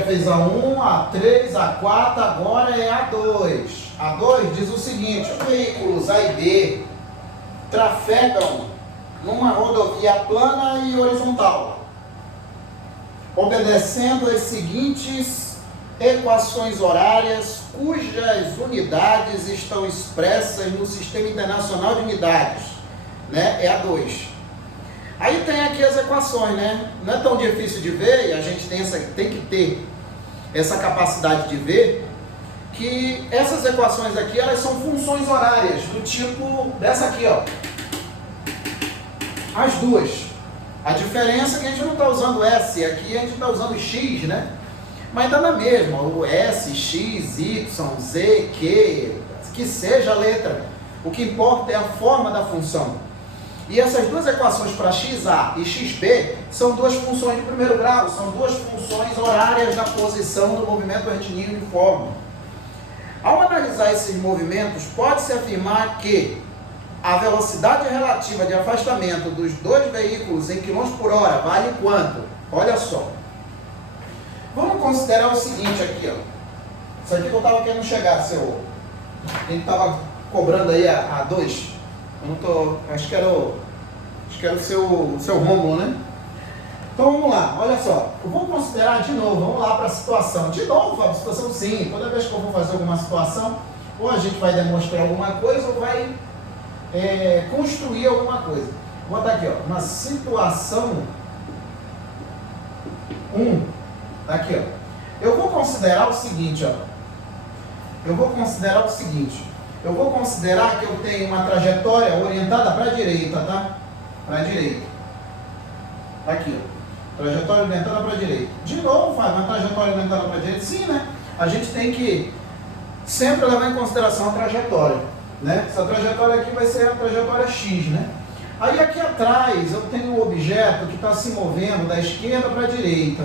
já fez A1, A3, A4, agora é A2. A2 diz o seguinte: os veículos A e B trafegam numa rodovia plana e horizontal, obedecendo as seguintes equações horárias, cujas unidades estão expressas no Sistema Internacional de Unidades, né? É A2. Aí tem aqui as equações, né? Não é tão difícil de ver, e a gente tem que ter essa capacidade de ver que essas equações aqui, elas são funções horárias, do tipo dessa aqui, ó. As duas. A diferença é que a gente não está usando S, aqui a gente está usando X, né? Mas dá na mesma, o S, X, Y, Z, Q, que seja a letra. O que importa é a forma da função. E essas duas equações para XA e XB são duas funções de primeiro grau, são duas funções horárias da posição do movimento retilíneo uniforme. Ao analisar esses movimentos, pode-se afirmar que a velocidade relativa de afastamento dos dois veículos em km por hora vale quanto? Olha só. Vamos considerar o seguinte aqui, ó. Isso aqui que eu estava querendo chegar, seu... Ele estava cobrando aí a 2. Eu não tô... Acho que era o seu Rômulo, né? Então vamos lá, olha só. Eu vou considerar de novo, vamos lá para a situação. De novo, a situação sim. Toda vez que eu vou fazer alguma situação, ou a gente vai demonstrar alguma coisa, ou vai construir alguma coisa. Vou botar aqui, ó. Uma situação 1. Tá aqui, ó. Eu vou considerar o seguinte, ó. Eu vou considerar que eu tenho uma trajetória orientada para a direita, tá? Para a direita. Aqui, ó. Trajetória orientada para a direita. De novo, Fábio, uma trajetória orientada para a direita? Sim, né? A gente tem que sempre levar em consideração a trajetória, né? Essa trajetória aqui vai ser a trajetória X, né? Aí aqui atrás eu tenho um objeto que está se movendo da esquerda para a direita,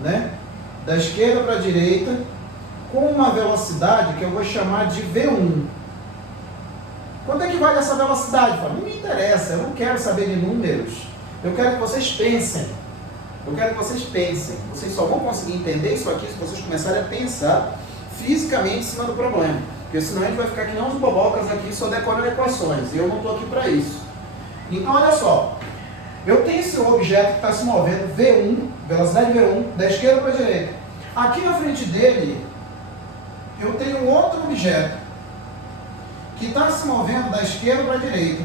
né? Da esquerda para a direita, com uma velocidade que eu vou chamar de V1. Quanto é que vale essa velocidade? Não me interessa, eu não quero saber de números. Eu quero que vocês pensem. Vocês só vão conseguir entender isso aqui se vocês começarem a pensar fisicamente em cima do problema. Porque senão a gente vai ficar que nem uns bobocas aqui só decorando equações. E eu não estou aqui para isso. Então, olha só. Eu tenho esse objeto que está se movendo, V1, velocidade V1, da esquerda para a direita. Aqui na frente dele, eu tenho outro objeto que está se movendo da esquerda para a direita.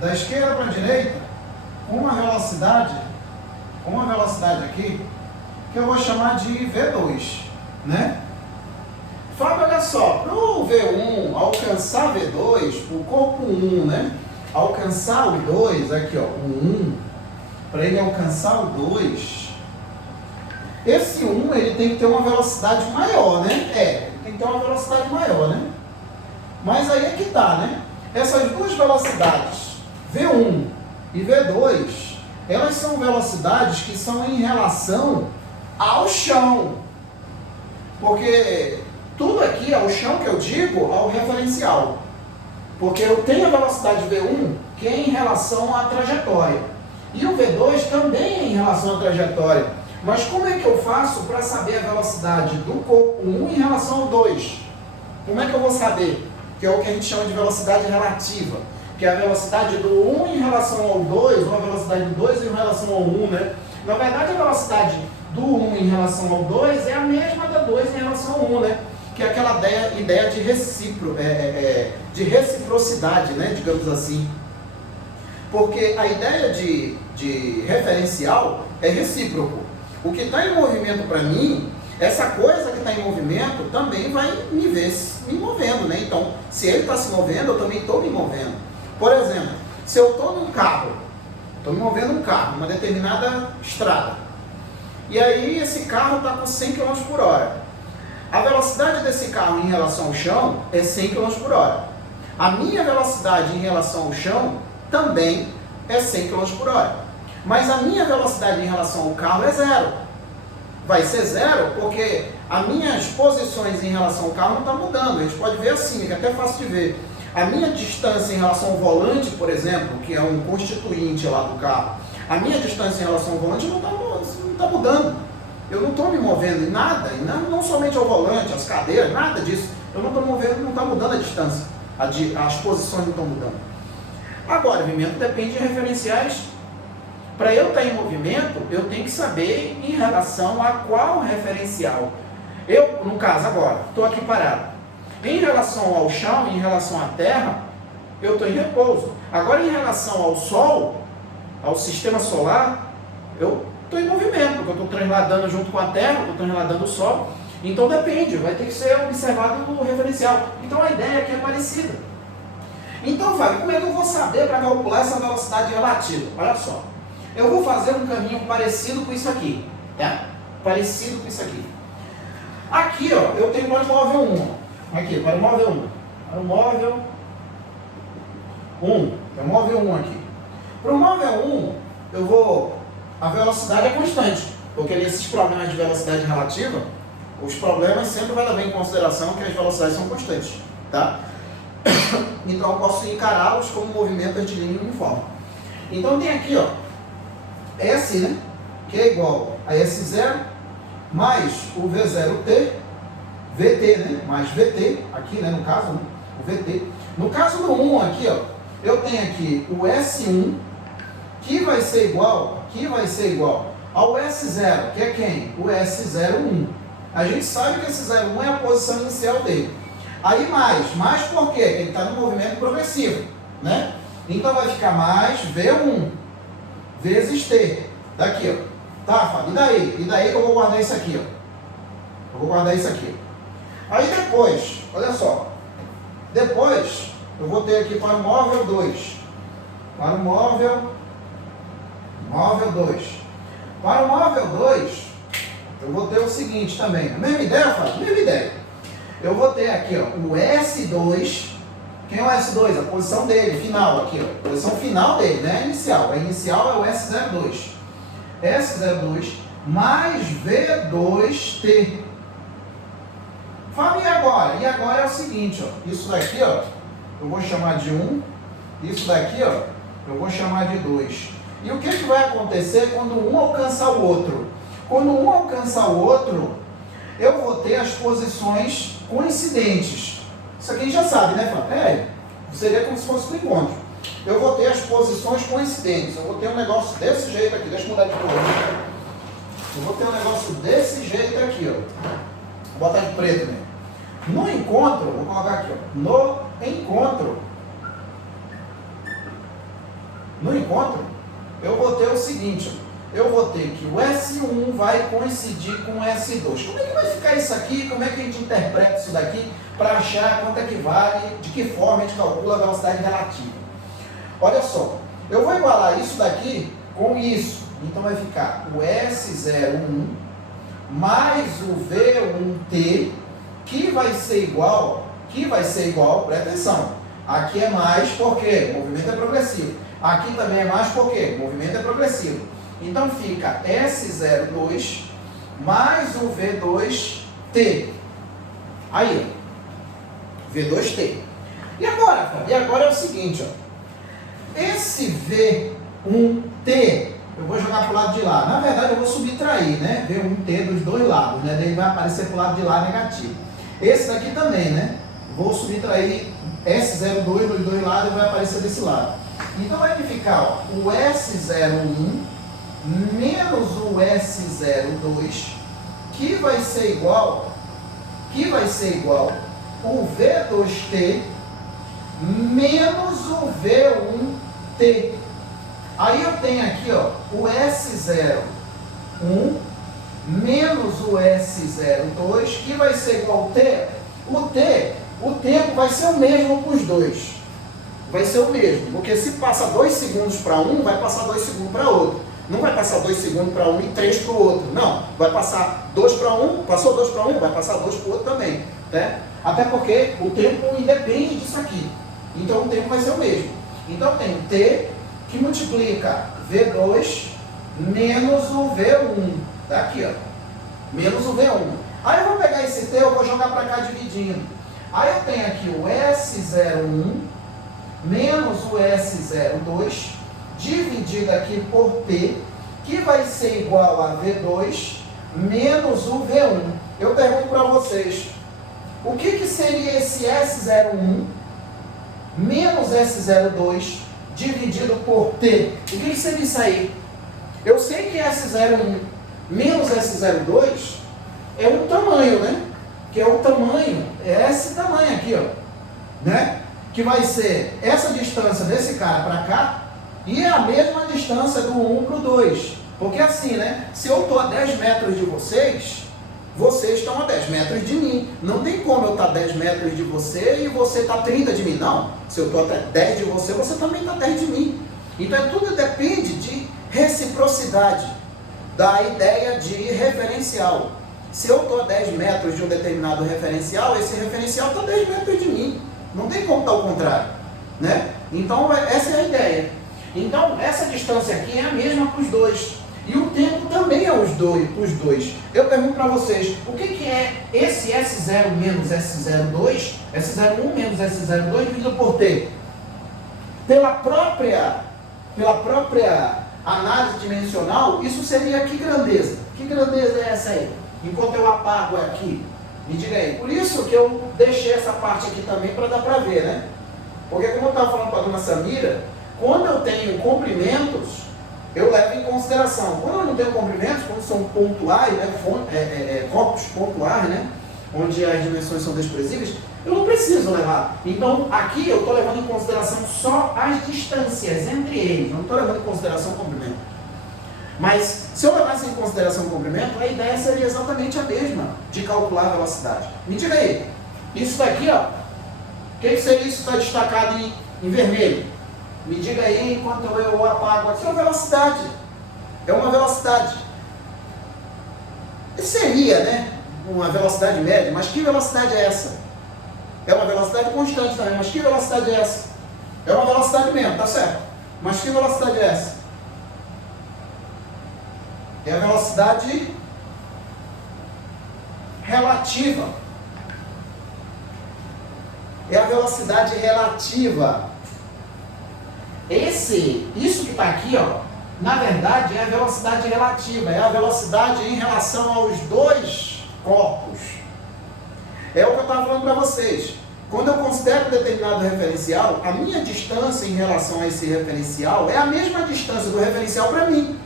Da esquerda para a direita, com uma velocidade aqui, que eu vou chamar de V2, né? Fábio, olha só, para o V1 alcançar V2, o corpo 1, né? Alcançar o 2, aqui ó, o 1, para ele alcançar o 2, esse 1 ele tem que ter uma velocidade maior, né? Tem que ter uma velocidade maior, né? Mas aí é que tá, né? Essas duas velocidades, V1 e V2, elas são velocidades que são em relação ao chão. Porque tudo aqui é o chão que eu digo ao referencial. Porque eu tenho a velocidade V1 que é em relação à trajetória. E o V2 também é em relação à trajetória. Mas como é que eu faço para saber a velocidade do corpo 1 em relação ao 2? Como é que eu vou saber? Que é o que a gente chama de velocidade relativa. Que é a velocidade do 1 em relação ao 2, ou a velocidade do 2 em relação ao 1, né? Na verdade, a velocidade do 1 em relação ao 2 é a mesma da 2 em relação ao 1, né? Que é aquela ideia de reciprocidade, né? Digamos assim. Porque a ideia de referencial é recíproco. O que está em movimento para mim, essa coisa que está em movimento também vai me ver me movendo, né? Então, se ele está se movendo, eu também estou me movendo. Por exemplo, se eu estou num carro, estou me movendo um carro, uma determinada estrada, e aí esse carro está com 100 km por hora. A velocidade desse carro em relação ao chão é 100 km por hora. A minha velocidade em relação ao chão também é 100 km por hora. Mas a minha velocidade em relação ao carro é zero. Vai ser zero porque as minhas posições em relação ao carro não estão mudando. A gente pode ver assim, que é até fácil de ver. A minha distância em relação ao volante, por exemplo, que é um constituinte lá do carro, a minha distância em relação ao volante não está mudando. Eu não estou me movendo em nada, e não somente ao volante, as cadeiras, nada disso. Eu não estou movendo, não está mudando a distância. As posições não estão mudando. Agora, o movimento depende de referenciais. Para eu estar em movimento, eu tenho que saber em relação a qual referencial. Eu, no caso agora, estou aqui parado. Em relação ao chão, em relação à terra, eu estou em repouso. Agora, em relação ao sol, ao sistema solar, eu estou em movimento, porque eu estou trasladando junto com a terra, estou trasladando o sol. Então depende, vai ter que ser observado o referencial. Então a ideia aqui é parecida. Então, Fábio, como é que eu vou saber para calcular essa velocidade relativa? Olha só, eu vou fazer um caminho parecido com isso aqui, tá? Parecido com isso aqui. Aqui, ó, eu tenho para o móvel 1. Aqui, para o móvel 1. Para o móvel 1. É o móvel 1 aqui. Para o móvel 1, a velocidade é constante, porque nesses problemas de velocidade relativa, os problemas sempre vai levar em consideração que as velocidades são constantes, tá? Então eu posso encará-los como movimentos de linha uniforme. Então tem aqui, ó, S, né, que é igual a S0 mais o V0T, VT, né, mais VT, aqui, né, no caso, né, o VT. No caso do 1 aqui, ó, eu tenho aqui o S1, que vai ser igual ao S0, que é quem? O S01. A gente sabe que esse 01 é a posição inicial dele. Aí mais por quê? Porque ele está no movimento progressivo, né? Então vai ficar mais V1 vezes T. Daqui, ó. Tá, Fábio, e daí? E daí que eu vou guardar isso aqui, ó. Eu vou guardar isso aqui. Aí depois, olha só. Depois, eu vou ter aqui para o móvel 2. Para o móvel 2. Para o móvel 2, eu vou ter o seguinte também. A mesma ideia, Fábio? Mesma ideia. Eu vou ter aqui, ó, o S2. Quem é o S2? A posição dele, final aqui, ó. A posição final dele, né? A inicial. A inicial é o S02. S02 mais V2T. Fábio, e agora? E agora é o seguinte, ó. Isso daqui, ó, eu vou chamar de 1. Isso daqui, ó, eu vou chamar de 2. E o que vai acontecer quando um alcançar o outro? Quando um alcançar o outro, eu vou ter as posições coincidentes. Isso aqui a gente já sabe, né, Fábio? Seria como se fosse um encontro. Eu vou ter as posições coincidentes. Eu vou ter um negócio desse jeito aqui. Deixa eu mudar de cor. Eu vou ter um negócio desse jeito aqui, ó. Vou botar de preto, né? No encontro, vou colocar aqui, ó. No encontro, eu vou ter o seguinte, ó. Eu vou ter que o S1 vai coincidir com o S2. Como é que vai ficar isso aqui? Como é que a gente interpreta isso daqui para achar quanto é que vale, de que forma a gente calcula a velocidade relativa? Olha só, eu vou igualar isso daqui com isso. Então vai ficar o S01 mais o V1T, que vai ser igual, presta atenção, aqui é mais porque o movimento é progressivo. Aqui também é mais porque o movimento é progressivo. Então fica S02 mais o V2T. Aí, ó, V2T. E agora, Fábio? E agora é o seguinte, ó. Esse V1T, eu vou jogar para o lado de lá. Na verdade, eu vou subtrair, né? V1T dos dois lados, né? Daí vai aparecer para o lado de lá negativo. Esse daqui também, né? Vou subtrair S02 dos dois lados e vai aparecer desse lado. Então vai ficar, ó, o S01 menos o S02, que vai ser igual o V2T menos o V1T. Aí eu tenho aqui, ó, o S01 menos o S02, que vai ser igual ao T. O tempo vai ser o mesmo para os dois. Vai ser o mesmo, porque se passa 2 segundos para um, vai passar 2 segundos para outro. Não vai passar 2 segundos para um e 3 para o outro. Não, vai passar 2 para um, passou 2 para um, vai passar 2 para o outro também. Né? Até porque o tempo independe disso aqui. Então o tempo vai ser o mesmo. Então tem T que multiplica V2 menos o V1. Tá aqui, ó. Menos o V1. Aí eu vou pegar esse T, eu vou jogar para cá dividindo. Aí eu tenho aqui o S01 menos o S02 dividido aqui por T, que vai ser igual a V2 menos o V1. Eu pergunto para vocês, o que seria esse S01 menos S02 dividido por T? O que seria isso aí? Eu sei que S01 menos S02 é um tamanho, né? Que é o tamanho, é esse tamanho aqui, ó, né? Que vai ser essa distância desse cara para cá e a mesma distância do 1 para o 2. Porque assim, né? Se eu estou a 10 metros de vocês, vocês estão a 10 metros de mim. Não tem como eu estar a 10 metros de você e você estar a 30 de mim, não. Se eu estou a 10 de você, você também está a 10 de mim. Então tudo depende de reciprocidade, da ideia de referencial. Se eu estou a 10 metros de um determinado referencial, esse referencial está a 10 metros de mim. Não tem como estar ao contrário, né? Então essa é a ideia. Então essa distância aqui é a mesma para os dois. E o tempo também é os dois. Eu pergunto para vocês, o que é esse S0 menos S02, S01 menos S02 dividido por T? Pela própria análise dimensional, isso seria que grandeza? Que grandeza é essa aí? Enquanto eu apago aqui, me diga aí. Por isso que eu deixei essa parte aqui também para dar para ver, né? Porque como eu estava falando com a dona Samira, quando eu tenho comprimentos, eu levo em consideração. Quando eu não tenho comprimentos, quando são pontuais, né, corpos pontuais, né, onde as dimensões são desprezíveis, eu não preciso levar. Então, aqui eu estou levando em consideração só as distâncias entre eles, não estou levando em consideração o comprimento. Mas, se eu levasse em consideração o comprimento, a ideia seria exatamente a mesma, de calcular a velocidade. Me diga aí, isso daqui, ó, o que seria isso que está destacado em vermelho? Me diga aí, enquanto eu apago aqui, é uma velocidade. É uma velocidade. Seria, né, uma velocidade média, mas que velocidade é essa? É uma velocidade constante também, mas que velocidade é essa? É uma velocidade mesmo, tá certo? Mas que velocidade é essa? É a velocidade relativa. É a velocidade relativa. Isso que está aqui, ó, na verdade é a velocidade relativa, é a velocidade em relação aos dois corpos. É o que eu estava falando para vocês. Quando eu considero um determinado referencial, a minha distância em relação a esse referencial é a mesma distância do referencial para mim.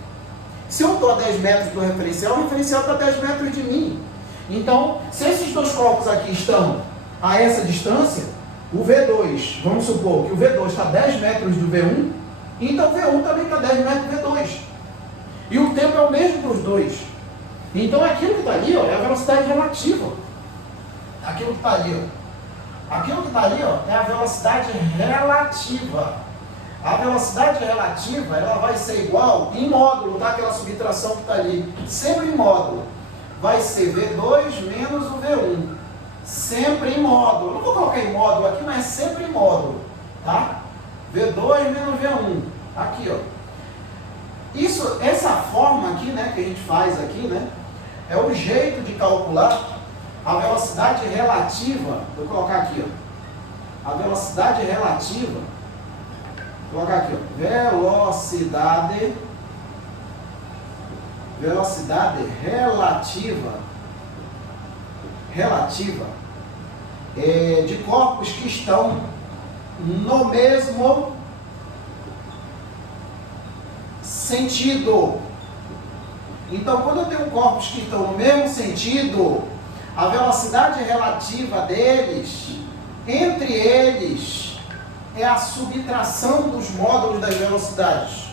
Se eu estou a 10 metros do referencial, o referencial está a 10 metros de mim. Então, se esses dois corpos aqui estão a essa distância, o V2, vamos supor que o V2 está a 10 metros do V1, então o V1 também está a 10 metros do V2. E o tempo é o mesmo para os dois. Então aquilo que está ali, ó, é a velocidade relativa. Aquilo que está ali, ó. Aquilo que está ali, ó, é a velocidade relativa. A velocidade relativa, ela vai ser igual em módulo, tá? Aquela subtração que está ali. Sempre em módulo. Vai ser V2 menos o V1. Sempre em módulo. Não vou colocar em módulo aqui, mas sempre em módulo, tá? V2 menos V1. Aqui, ó. Essa forma aqui, né, que a gente faz aqui, né, é o jeito de calcular a velocidade relativa. Vou colocar aqui, ó. A velocidade relativa. Vou colocar aqui, ó. Velocidade relativa de corpos que estão no mesmo sentido. Então, quando eu tenho corpos que estão no mesmo sentido, a velocidade relativa deles, entre eles, é a subtração dos módulos das velocidades.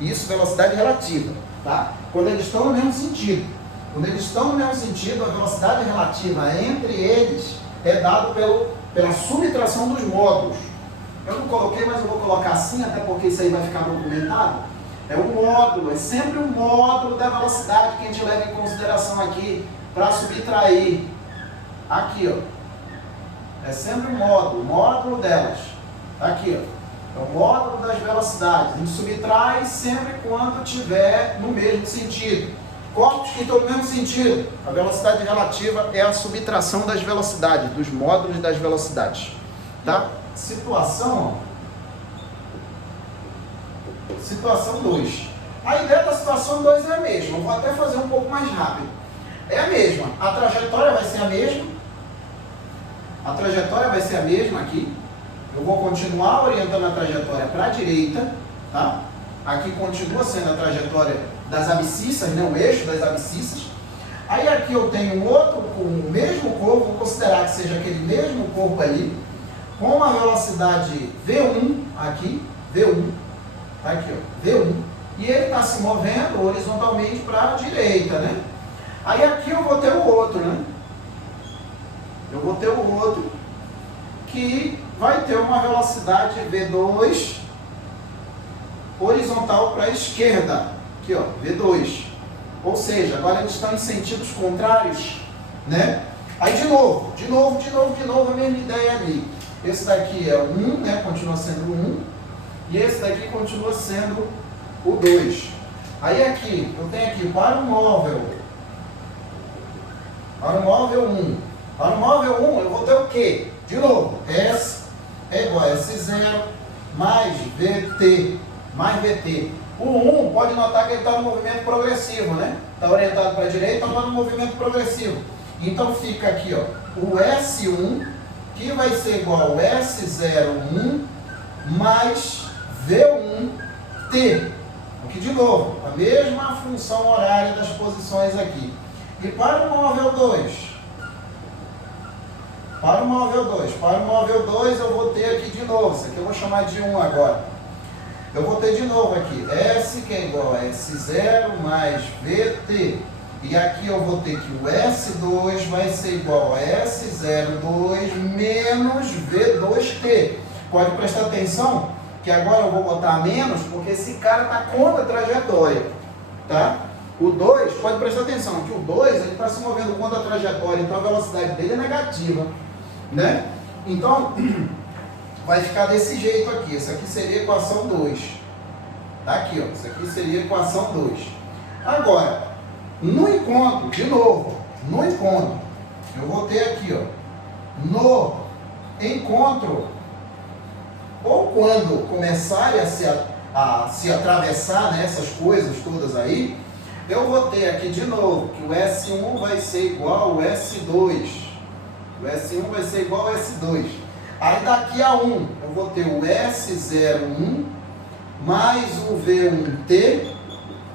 Isso, velocidade relativa, tá? Quando eles estão no mesmo sentido. Quando eles estão no mesmo sentido, a velocidade relativa entre eles é dada pela subtração dos módulos. Eu não coloquei, mas eu vou colocar assim, até porque isso aí vai ficar documentado. É um módulo, é sempre um módulo da velocidade que a gente leva em consideração aqui para subtrair. Aqui, ó. É sempre um módulo delas. Aqui, ó. É o módulo das velocidades. A gente subtrai sempre quando estiver no mesmo sentido. Corpos que estão no mesmo sentido. A velocidade relativa é a subtração das velocidades, dos módulos das velocidades. Tá? Situação 2. A ideia da situação 2 é a mesma, eu vou até fazer um pouco mais rápido. É a mesma, a trajetória vai ser a mesma. A trajetória vai ser a mesma aqui. Eu vou continuar orientando a trajetória para a direita, tá? Aqui continua sendo a trajetória das abscissas, né? O eixo das abscissas. Aí aqui eu tenho um outro, o mesmo corpo, vou considerar que seja aquele mesmo corpo ali, com uma velocidade V1 aqui, V1, tá aqui, ó, V1, e ele está se movendo horizontalmente para a direita, né? Aí aqui eu vou ter o outro, né? Eu vou ter o outro que vai ter uma velocidade V2 horizontal para a esquerda, aqui ó, V2. Ou seja, agora eles estão em sentidos contrários, né? Aí de novo, a mesma ideia ali. Esse daqui é o 1, né? Continua sendo o 1. E esse daqui continua sendo o 2. Aí aqui, eu tenho aqui para o móvel 1. Para o móvel 1, eu vou ter o quê? De novo, S é igual a S0 mais VT, O 1, pode notar que ele está no movimento progressivo, né? Está orientado para a direita, está no movimento progressivo. Então fica aqui, ó, o S1, que vai ser igual ao S01 mais V1T. Aqui de novo, a mesma função horária das posições aqui. E para o móvel 2? Para o móvel 2 eu vou ter aqui de novo, isso aqui eu vou chamar de 1 agora. Eu vou ter de novo aqui, S que é igual a S0 mais VT. E aqui eu vou ter que o S2 vai ser igual a S02 menos V2T. Pode prestar atenção que agora eu vou botar menos, porque esse cara está contra a trajetória, tá? O 2, pode prestar atenção, que o 2 ele está se movendo contra a trajetória, então a velocidade dele é negativa, né? Então, vai ficar desse jeito aqui. Essa aqui seria a equação 2. Tá aqui, ó. Isso aqui seria a equação 2. Agora, no encontro, de novo, no encontro, eu vou ter aqui, ó, no encontro, ou quando começarem a se atravessar, né, essas coisas todas aí, eu vou ter aqui de novo que o S1 vai ser igual ao S2. O S1 vai ser igual ao S2. Aí daqui a 1, eu vou ter o S01 mais o V1T,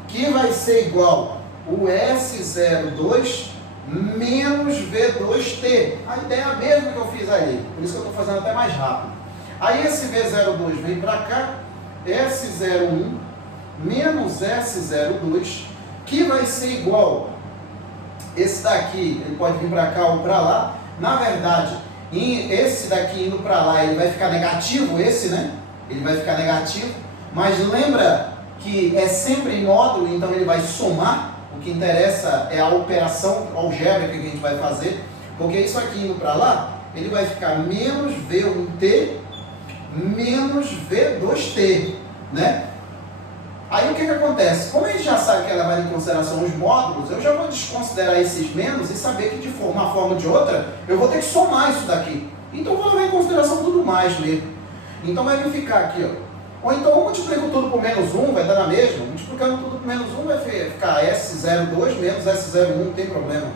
que vai ser igual o S02 menos V2T. A ideia é a mesma que eu fiz ali, por isso que eu estou fazendo até mais rápido. Aí esse V02 vem para cá, S01 menos S02, que vai ser igual, esse daqui, ele pode vir para cá ou para lá, na verdade, esse daqui indo para lá, ele vai ficar negativo, esse, né? Ele vai ficar negativo, mas lembra que é sempre em módulo, então ele vai somar, o que interessa é a operação algébrica que a gente vai fazer, porque isso aqui indo para lá, ele vai ficar menos V1T menos V2T, né? Aí o que acontece? Como a gente já sabe que é levado em consideração os módulos, eu já vou desconsiderar esses menos e saber que de uma forma ou de outra eu vou ter que somar isso daqui. Então eu vou levar em consideração tudo mais mesmo. Então vai ficar aqui, ó. Ou então eu multiplico tudo por menos 1, vai dar na mesma. Multiplicando tudo por menos 1 vai ficar S02 menos S01, não tem problema.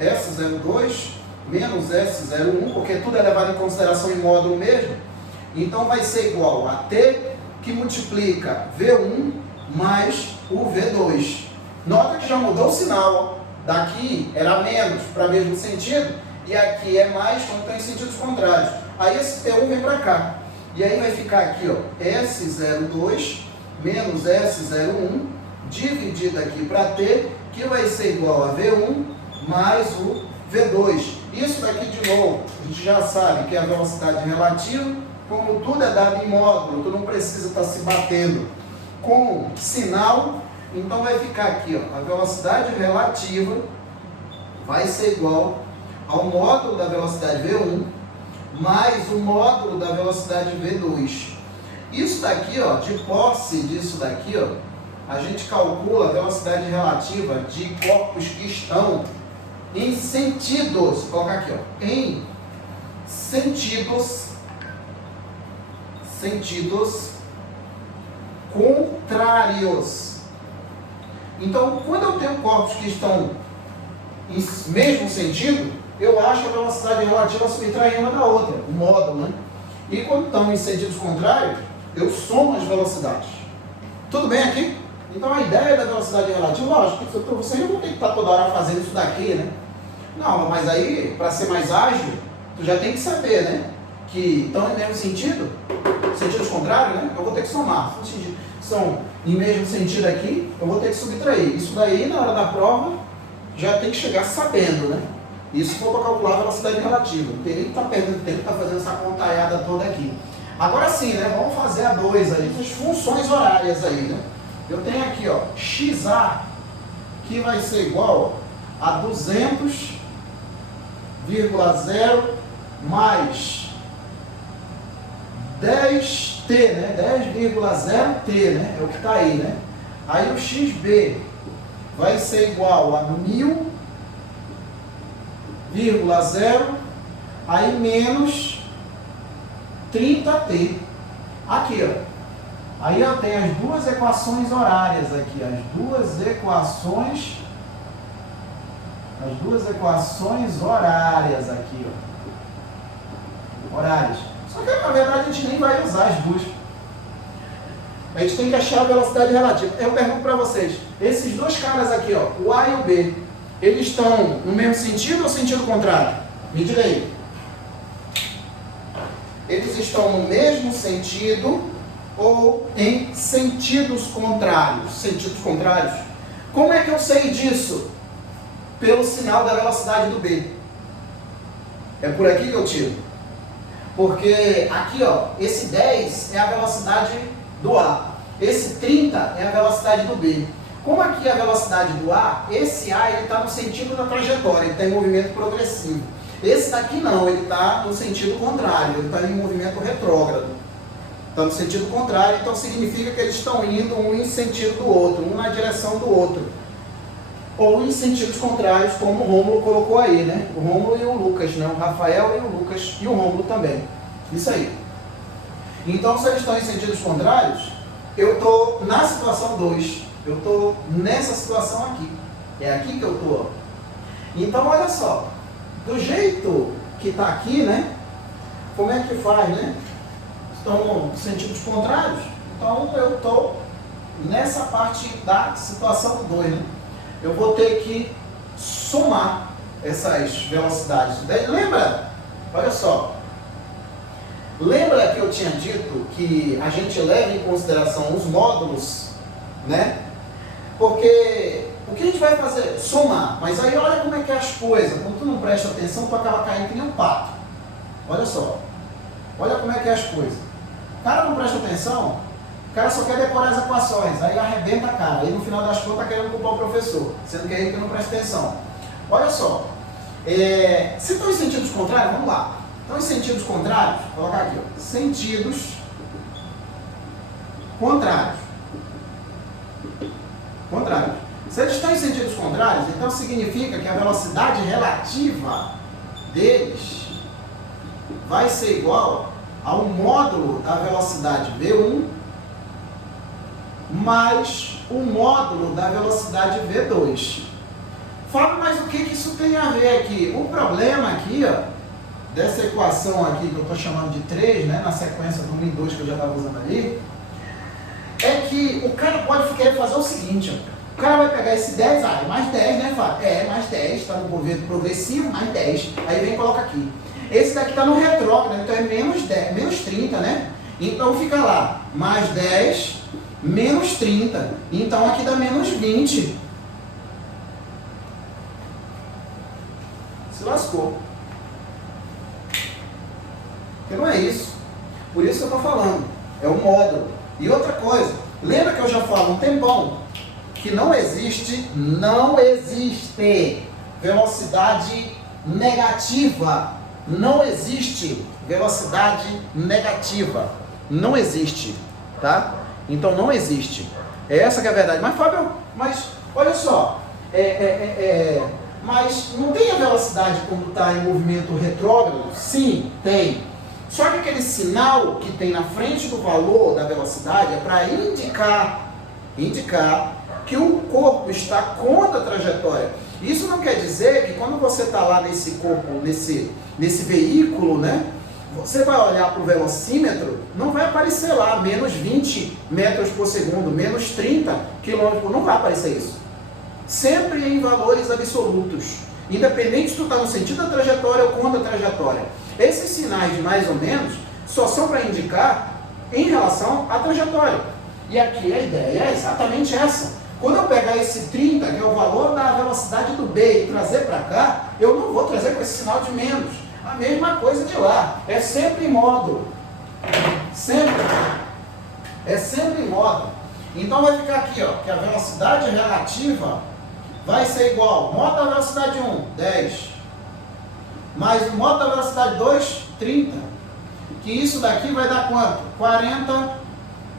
S02 menos S01, porque tudo é levado em consideração em módulo mesmo. Então vai ser igual a T que multiplica V1 mais o V2. Nota que já mudou o sinal. Daqui era menos para o mesmo sentido e aqui é mais quando está em sentidos contrários. Aí esse T1 vem para cá. E aí vai ficar aqui, ó, S02 menos S01 dividido aqui para T, que vai ser igual a V1 mais o V2. Isso daqui de novo, a gente já sabe que é a velocidade relativa. Como tudo é dado em módulo, tu não precisa estar se batendo com sinal, então vai ficar aqui, ó, a velocidade relativa vai ser igual ao módulo da velocidade V1 mais o módulo da velocidade V2. Isso daqui, ó, de posse disso daqui, ó, a gente calcula a velocidade relativa de corpos que estão em sentidos, vou colocar aqui, ó, em sentidos contrários. Então, quando eu tenho corpos que estão em mesmo sentido, eu acho a velocidade relativa subtrai uma da outra, o módulo, né? E quando estão em sentidos contrários, eu somo as velocidades. Tudo bem aqui? Então a ideia da velocidade relativa, lógico, você não tem que estar toda hora fazendo isso daqui, né? Não, mas aí, para ser mais ágil, tu já tem que saber, né? Que estão em mesmo sentido, sentidos contrários, né? Eu vou ter que somar. Se são em mesmo sentido aqui, eu vou ter que subtrair. Isso daí, na hora da prova, já tem que chegar sabendo, né? Isso se for para calcular a velocidade relativa. Não tem nem que estar perdendo tempo para fazer essa contaiada toda aqui. Agora sim, né? Vamos fazer a 2 aí, as funções horárias aí, né? Eu tenho aqui, ó, XA, que vai ser igual a 200,0 mais 10t, né? 10,0t, né? É o que está aí, né? Aí o XB vai ser igual a 1000,0, aí menos 30t. Aqui, ó. Aí eu tenho as duas equações horárias aqui, as duas equações horárias aqui, ó. Horárias. Só que na verdade a gente nem vai usar as duas. A gente tem que achar a velocidade relativa. Eu pergunto para vocês, esses dois caras aqui, ó, o A e o B, eles estão no mesmo sentido ou sentido contrário? Me diga aí. Eles estão no mesmo sentido ou em sentidos contrários? Sentidos contrários. Como é que eu sei disso? Pelo sinal da velocidade do B. É por aqui que eu tiro. Porque aqui, ó, esse 10 é a velocidade do A. Esse 30 é a velocidade do B. Como aqui é a velocidade do A, esse A está no sentido da trajetória, ele está em movimento progressivo. Esse daqui não, ele está no sentido contrário, ele está em movimento retrógrado. Está no sentido contrário, então significa que eles estão indo um em sentido do outro, um na direção do outro. Ou em sentidos contrários, como o Rômulo colocou aí, né? O Rômulo e o Lucas, né? O Rafael e o Lucas e o Rômulo também. Isso aí. Então, se eles estão em sentidos contrários, eu estou na situação 2. Eu estou nessa situação aqui. É aqui que eu estou. Então, olha só. Do jeito que está aqui, né? Como é que faz, né? Estão em sentidos contrários. Então, eu estou nessa parte da situação 2, né? Eu vou ter que somar essas velocidades. Lembra? Olha só. Lembra que eu tinha dito que a gente leva em consideração os módulos, né? Porque o que a gente vai fazer? Somar. Mas aí olha como é que é as coisas. Quando tu não presta atenção, tu acaba caindo que nem um pato. Olha só. Olha como é que é as coisas. O cara não presta atenção, o cara só quer decorar as equações, aí arrebenta a cara. Aí no final das contas está querendo culpar o professor, sendo que é ele que não presta atenção. Olha só. Se estão em sentidos contrários, vamos lá. Então, em sentidos contrários, vou colocar aqui, ó, sentidos contrários. Contrários. Se eles estão em sentidos contrários, então significa que a velocidade relativa deles vai ser igual ao módulo da velocidade V1 mais o módulo da velocidade V2. Fala, mas o que isso tem a ver aqui? O problema aqui, ó, dessa equação aqui que eu estou chamando de 3, né, na sequência do 1 e 2 que eu já estava usando ali, é que o cara pode querer fazer o seguinte, ó, o cara vai pegar esse 10, é mais 10, né, Fábio? É, mais 10, está no movimento progressivo, mais 10, aí vem e coloca aqui. Esse daqui está no retrógrado, então é menos 10, menos 30, né? Então fica lá, mais 10, menos 30, então aqui dá menos 20. Se lascou. Porque não é isso. Por isso que eu estou falando. É um módulo. E outra coisa, lembra que eu já falo há um tempão que não existe velocidade negativa. Não existe velocidade negativa. Não existe. Tá? Então não existe. É essa que é a verdade. Mas, Fábio, olha só. Mas não tem a velocidade quando está em movimento retrógrado? Sim, tem. Só que aquele sinal que tem na frente do valor da velocidade é para indicar que o corpo está contra a trajetória. Isso não quer dizer que quando você está lá nesse corpo, nesse veículo, né? Você vai olhar para o velocímetro, não vai aparecer lá menos 20 metros por segundo, menos 30 quilômetros por segundo, não vai aparecer isso. Sempre em valores absolutos, independente se tu está no sentido da trajetória ou contra a trajetória. Esses sinais de mais ou menos só são para indicar em relação à trajetória. E aqui a ideia é exatamente essa. Quando eu pegar esse 30, que é o valor da velocidade do B, e trazer para cá, eu não vou trazer com esse sinal de menos. A mesma coisa de lá. É sempre em modo. Sempre. É sempre em modo. Então vai ficar aqui, ó, que a velocidade relativa vai ser igual. Modo da velocidade 1, 10. Mais o modo da velocidade 2, 30. Que isso daqui vai dar quanto? 40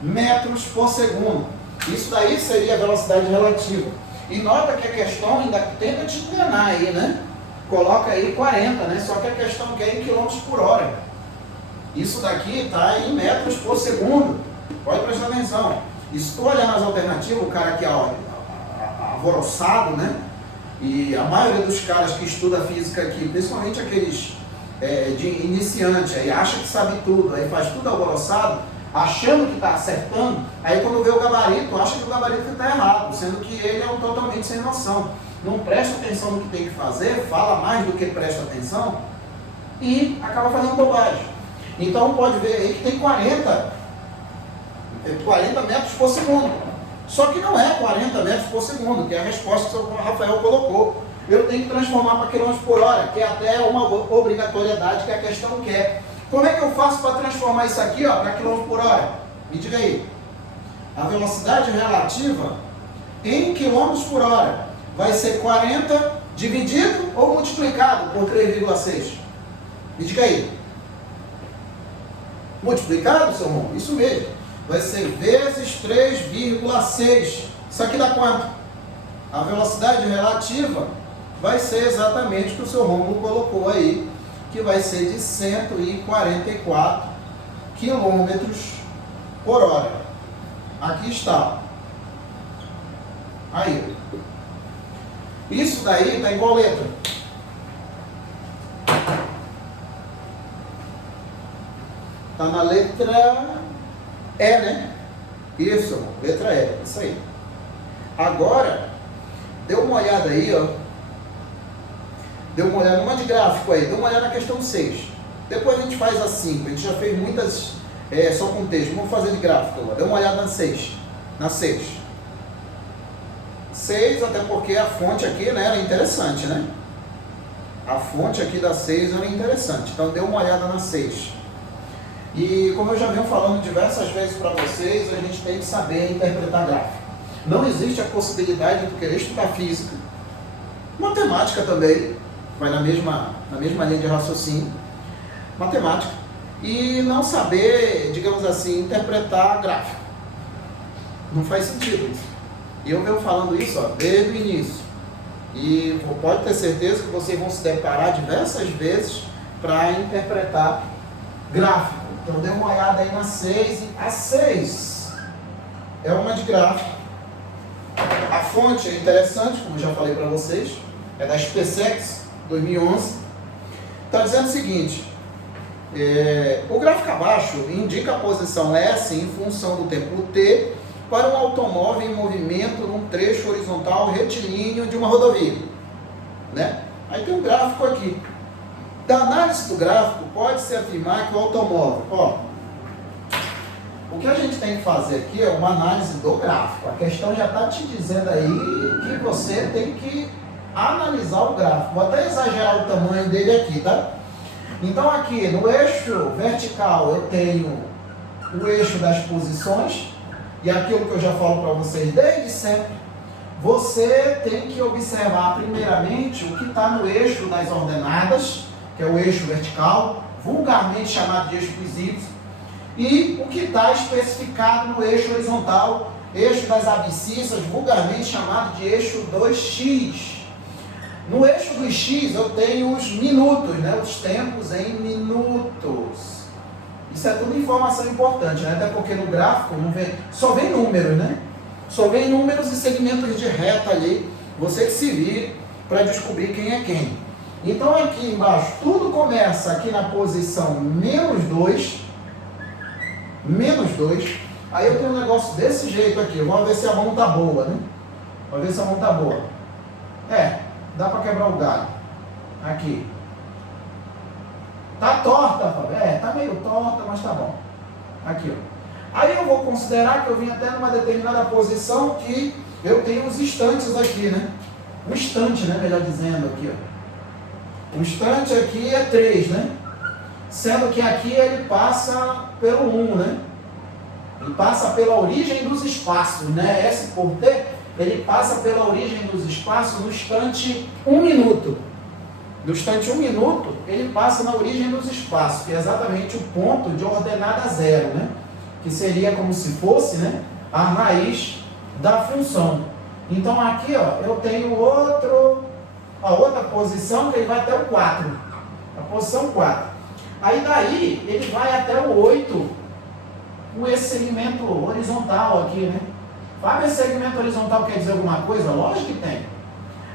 metros por segundo. Isso daí seria a velocidade relativa. E nota que a questão ainda tenta te enganar aí, né? Coloca aí 40, né? Só que a questão que é em quilômetros por hora. Isso daqui está em metros por segundo. Pode prestar atenção. E se tu olhar nas alternativas, o cara aqui, ó, alvoroçado, né? E a maioria dos caras que estuda física aqui, principalmente aqueles de iniciante, aí acha que sabe tudo, aí faz tudo alvoroçado, achando que está acertando, aí quando vê o gabarito, acha que o gabarito está errado, sendo que ele é um totalmente sem noção. Não presta atenção no que tem que fazer, fala mais do que presta atenção e acaba fazendo bobagem. Então pode ver aí que tem 40 metros por segundo. Só que não é 40 metros por segundo, que é a resposta que o Rafael colocou. Eu tenho que transformar para quilômetros por hora, que é até uma obrigatoriedade que a questão quer. Como é que eu faço para transformar isso aqui para quilômetros por hora? Me diga aí. A velocidade relativa em quilômetros por hora vai ser 40 dividido ou multiplicado por 3,6? Me diga aí. Multiplicado, seu irmão? Isso mesmo. Vai ser vezes 3,6. Isso aqui dá quanto? A velocidade relativa vai ser exatamente o que o seu Rômulo colocou aí, que vai ser de 144 quilômetros por hora. Aqui está. Aí. Isso daí está em qual letra? Está na letra E, né? Isso, letra E, isso aí. Agora, dê uma olhada aí, ó. Dê uma olhada numa de gráfico aí, dê uma olhada na questão 6. Depois a gente faz a 5, a gente já fez muitas só com texto. Vamos fazer de gráfico agora. Dê uma olhada na 6. Na 6. 6, até porque a fonte aqui, né, ela é interessante, né? A fonte aqui da 6 ela é interessante. Então dê uma olhada na 6. E como eu já venho falando diversas vezes para vocês, a gente tem que saber interpretar gráfico. Não existe a possibilidade de tu querer estudar física, matemática também, vai na mesma linha de raciocínio, matemática, e não saber, digamos assim, interpretar gráfico. Não faz sentido isso. E eu venho falando isso desde o início. E pode ter certeza que vocês vão se deparar diversas vezes para interpretar gráfico. Então dê uma olhada aí na 6. A 6 é uma de gráfico. A fonte é interessante, como já falei para vocês, é da SpaceX 2011. Está dizendo o seguinte: o gráfico abaixo indica a posição S em função do tempo T para um automóvel em movimento num trecho horizontal retilíneo de uma rodovia, né? Aí tem um gráfico aqui. Da análise do gráfico, pode-se afirmar que o automóvel, o que a gente tem que fazer aqui é uma análise do gráfico. A questão já está te dizendo aí que você tem que analisar o gráfico. Vou até exagerar o tamanho dele aqui, tá? Então aqui no eixo vertical eu tenho o eixo das posições, e aquilo que eu já falo para vocês desde sempre, você tem que observar primeiramente o que está no eixo das ordenadas, que é o eixo vertical, vulgarmente chamado de eixo dos Y, e o que está especificado no eixo horizontal, eixo das abscissas, vulgarmente chamado de eixo 2x. No eixo dos x eu tenho os minutos, né? Os tempos em minutos. Isso é tudo informação importante, né? Até porque no gráfico não vem, só vem números, né? Só vem números e segmentos de reta ali, você que se vire para descobrir quem é quem. Então aqui embaixo, tudo começa aqui na posição -2, aí eu tenho um negócio desse jeito aqui, vamos ver se a mão tá boa, né? Vamos ver se a mão tá boa. Dá para quebrar o galho. Aqui. Tá torta, Fábio? Tá meio torta, mas tá bom. Aqui, ó. Aí eu vou considerar que eu vim até numa determinada posição que eu tenho os instantes aqui, né? Um instante, né? Melhor dizendo aqui, ó. O instante aqui é 3, né? Sendo que aqui ele passa pelo 1, né? Ele passa pela origem dos espaços, né? S por T, ele passa pela origem dos espaços no instante 1 minuto. No instante 1 minuto, ele passa na origem dos espaços, que é exatamente o ponto de ordenada 0, né? Que seria como se fosse, né, a raiz da função. Então aqui, ó, eu tenho a outra posição que ele vai até o 4. A posição 4. Aí daí ele vai até o 8 com esse segmento horizontal aqui, né? Fábio, esse segmento horizontal quer dizer alguma coisa? Lógico que tem.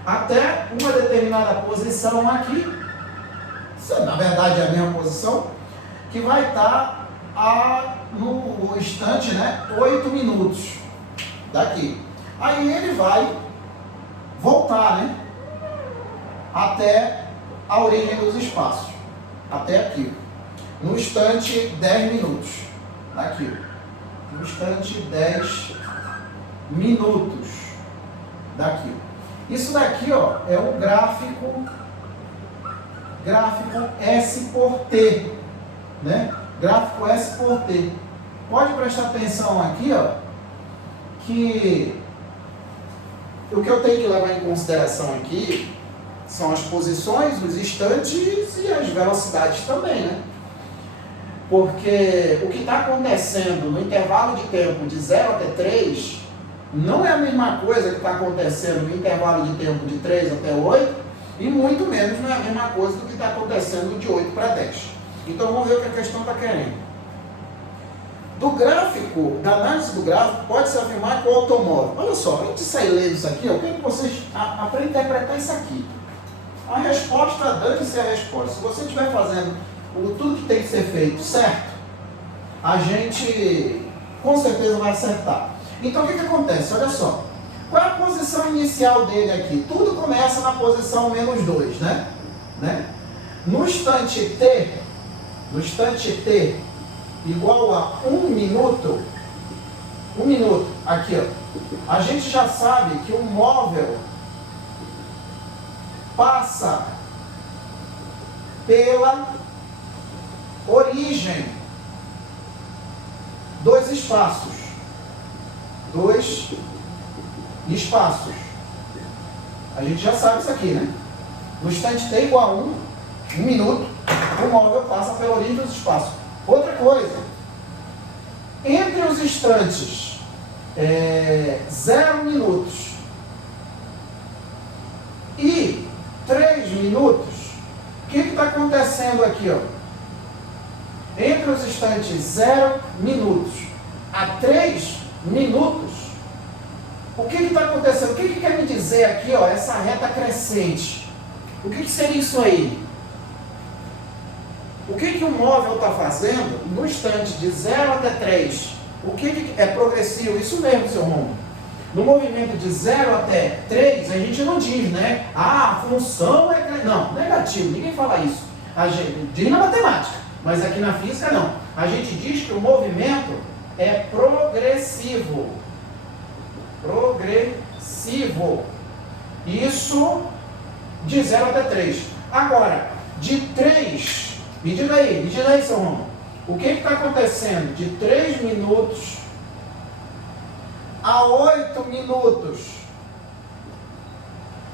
Até uma determinada posição aqui, na verdade é a mesma posição, que vai estar no instante, né, 8 minutos daqui. Aí ele vai voltar, né, até a origem dos espaços, até aqui, no instante 10 minutos, aqui, no instante 10 minutos daqui. Isso daqui, ó, é o gráfico S por T, né? Gráfico S por T. Pode prestar atenção aqui, ó, que o que eu tenho que levar em consideração aqui são as posições, os instantes e as velocidades também, né? Porque o que está acontecendo no intervalo de tempo de 0 até 3 não é a mesma coisa que está acontecendo no intervalo de tempo de 3 até 8 e muito menos não é a mesma coisa do que está acontecendo de 8 para 10. Então vamos ver o que a questão está querendo. Do gráfico, da análise do gráfico, pode-se afirmar que o automóvel... Olha só, antes de sair lendo isso aqui, eu quero que vocês aprendam a interpretar isso aqui. A resposta, dane-se a resposta. Se você estiver fazendo tudo que tem que ser feito certo, a gente com certeza vai acertar. Então o que acontece? Olha só. Qual é a posição inicial dele aqui? Tudo começa na posição -2, né? No instante T igual a 1 minuto, aqui, ó, a gente já sabe que o móvel passa pela origem dos espaços. A gente já sabe isso aqui, né? No instante T igual a 1 minuto, o móvel passa pela origem dos espaços. Outra coisa, entre os instantes 0 minutos e 3 minutos, o que está acontecendo aqui, ó? Entre os instantes 0 minutos a 3 minutos, o que está acontecendo? O que quer me dizer aqui, ó, essa reta crescente? O que seria isso aí? O que o móvel está fazendo no instante de 0 até 3? O que é progressivo? Isso mesmo, seu Romulo. No movimento de 0 até 3, a gente não diz, né? Ah, a função é... Não, negativo, ninguém fala isso. A gente diz na matemática, mas aqui na física não. A gente diz que o movimento é progressivo. Progressivo. Isso de 0 até 3. Agora, de 3... Me diga aí, seu Romulo. O que está acontecendo de 3 minutos a 8 minutos?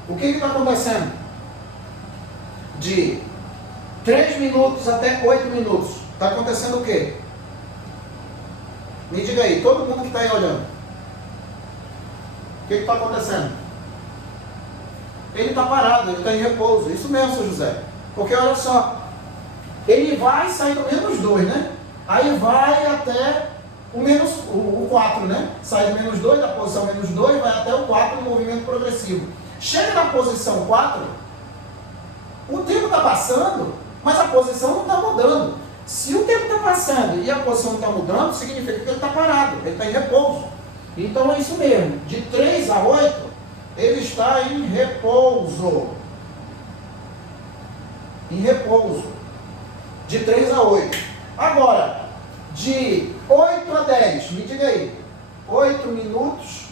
O que está acontecendo? De 3 minutos até 8 minutos. Está acontecendo o quê? Me diga aí, todo mundo que está aí olhando. O que está acontecendo? Ele está parado, ele está em repouso. Isso mesmo, seu José. Porque olha só, ele vai sair do -2, né? Aí vai até o 4, né? Sai do menos 2, da posição menos 2, vai até o 4 no movimento progressivo. Chega na posição 4, o tempo está passando, mas a posição não está mudando. Se o tempo está passando e a posição não está mudando, significa que ele está parado, ele está em repouso. Então é isso mesmo, de 3 a 8, ele está em repouso. Em repouso. De 3 a 8. Agora, de 8 a 10, me diga aí, 8 minutos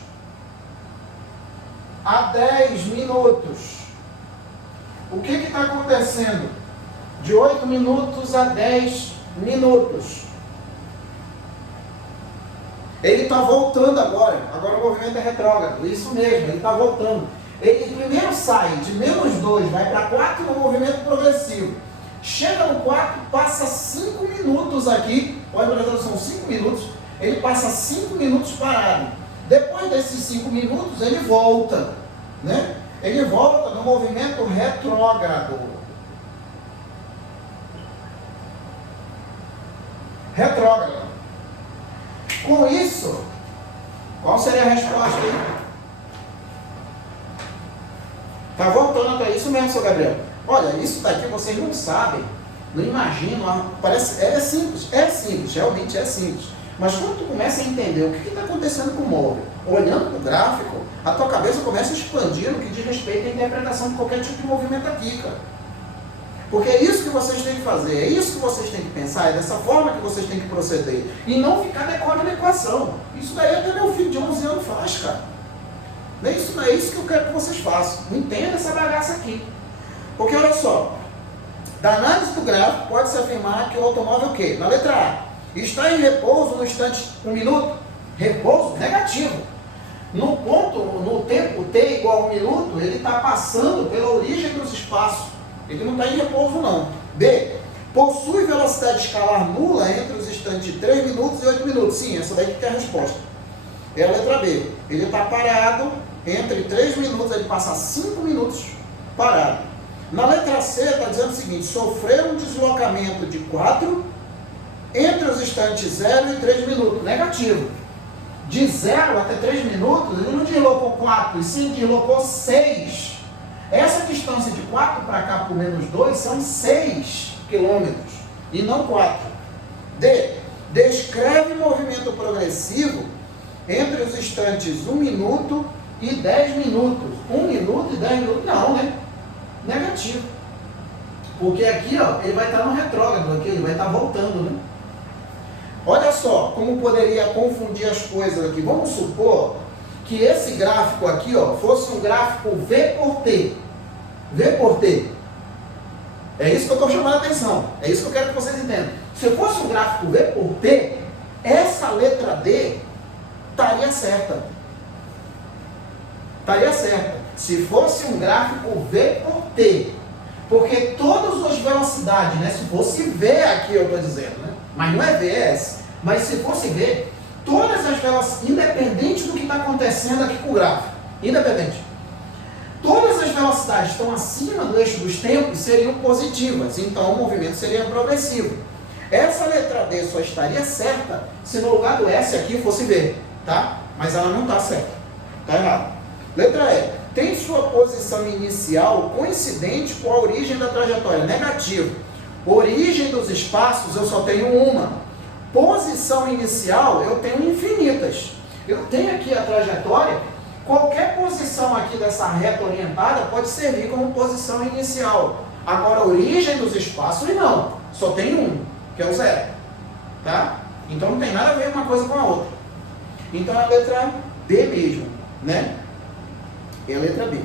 a 10 minutos. O que está acontecendo? De 8 minutos a 10 minutos. Ele está voltando agora. Agora o movimento é retrógrado. Isso mesmo, ele está voltando. Ele primeiro sai de menos 2, vai para 4 no movimento progressivo. Chega no 4, passa 5 minutos aqui. Pode ver, são 5 minutos. Ele passa 5 minutos parado. Depois desses 5 minutos, ele volta. Né? Ele volta no movimento retrógrado. Retrógrado. Com isso, qual seria a resposta aí? Está voltando até isso mesmo, seu Gabriel. Olha, isso daqui vocês não sabem, não imaginam, parece, é simples, realmente é simples. Mas quando tu começa a entender o que está acontecendo com o móvel, olhando para o gráfico, a tua cabeça começa a expandir no que diz respeito à interpretação de qualquer tipo de movimento aqui, cara. Porque é isso que vocês têm que fazer, é isso que vocês têm que pensar, é dessa forma que vocês têm que proceder. E não ficar decorando a equação. Isso daí até meu filho de 11 anos faz, cara. Não é isso que eu quero que vocês façam. Entenda essa bagaça aqui. Porque olha só, da análise do gráfico pode-se afirmar que o automóvel o quê? Na letra A, está em repouso no instante 1 minuto. Repouso negativo. No tempo t igual a 1 minuto, ele está passando pela origem dos espaços. Ele não está em repouso não. B, possui velocidade escalar nula entre os instantes de 3 minutos e 8 minutos. Sim, essa daí que é a resposta. É a letra B. Ele está parado entre 3 minutos, ele passa 5 minutos parado. Na letra C está dizendo o seguinte, sofreu um deslocamento de 4 entre os instantes 0 e 3 minutos. Negativo. De 0 até 3 minutos, ele não deslocou 4, e sim deslocou 6. Essa distância de 4 para cá por menos 2 são 6 quilômetros, e não 4. D. Descreve movimento progressivo entre os instantes 1 minuto e 10 minutos. 1 minuto e 10 minutos, não, né? Negativo. Porque aqui, ó, ele vai estar no retrógrado, aqui, ele vai estar voltando, né? Olha só como poderia confundir as coisas aqui. Vamos supor que esse gráfico aqui, ó, fosse um gráfico V por T. V por T. É isso que eu estou chamando a atenção. É isso que eu quero que vocês entendam. Se fosse um gráfico V por T, essa letra D estaria certa. Estaria certa. Se fosse um gráfico V por T. Porque todas as velocidades, né? Se fosse V aqui, eu estou dizendo, né? Mas não é V, é S. Mas se fosse V, todas as velocidades, independente do que está acontecendo aqui com o gráfico, independente, todas as velocidades estão acima do eixo dos tempos seriam positivas, então o movimento seria progressivo. Essa letra D só estaria certa se no lugar do S aqui fosse V, tá? Mas ela não está certa, está errado. Letra E, tem sua posição inicial coincidente com a origem da trajetória, negativo. Origem dos espaços eu só tenho uma. Posição inicial eu tenho infinitas. Eu tenho aqui a trajetória, qualquer posição aqui dessa reta orientada pode servir como posição inicial. Agora, a origem dos espaços não. Só tem um, que é o zero. Tá? Então não tem nada a ver uma coisa com a outra. Então é a letra D mesmo, né? É a letra B.